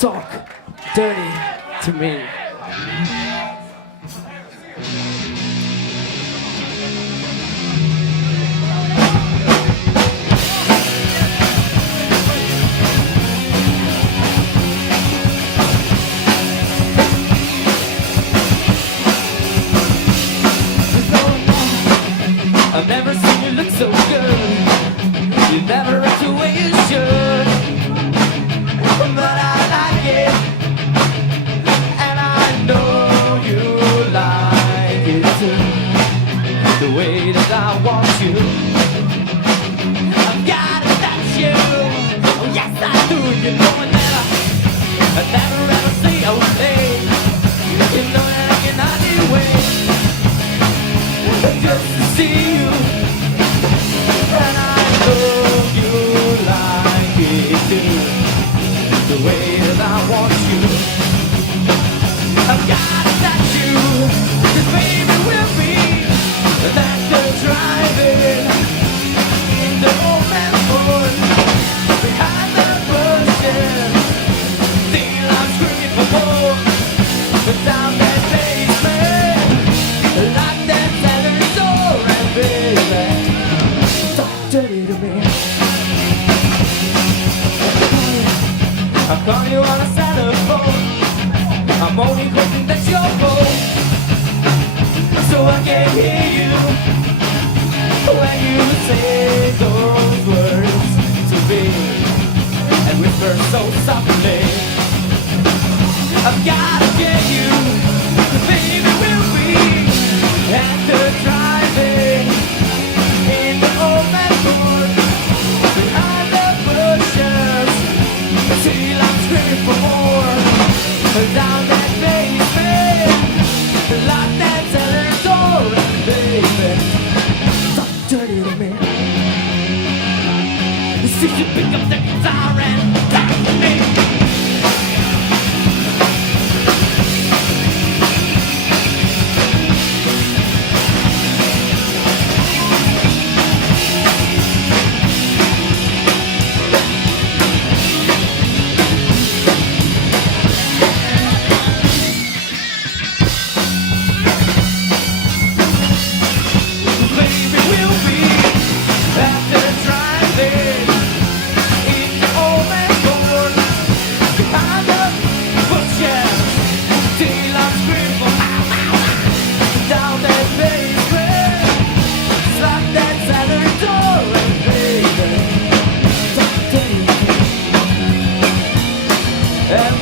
talk dirty to me. I've never seen you look so good. You never act the way you should, but I like it, and I know you like it too. The way that I want you, I've gotta touch you. Oh yes I do. You know I never ever say I was late. You know that I cannot wait just to see you, and I know you like it too. The way that I want you, I've gotta touch you, 'cause baby we'll be that they're driving in the old man's wood behind the bushes. Feel I'm screaming for more, but down that basement, like that cellar door, and baby, talk dirty to me. I call you on a cell phone. I'm only hoping that you're home, so I can hear you when you say those words to me and whisper so softly. I've gotta get you, 'cause baby we'll be at the driving in the old man's wood behind the bushes till I'm screaming for more. Down that basement, lock that cellar door, and baby, talk dirty to me. See you pick up the guitar and talk to me. And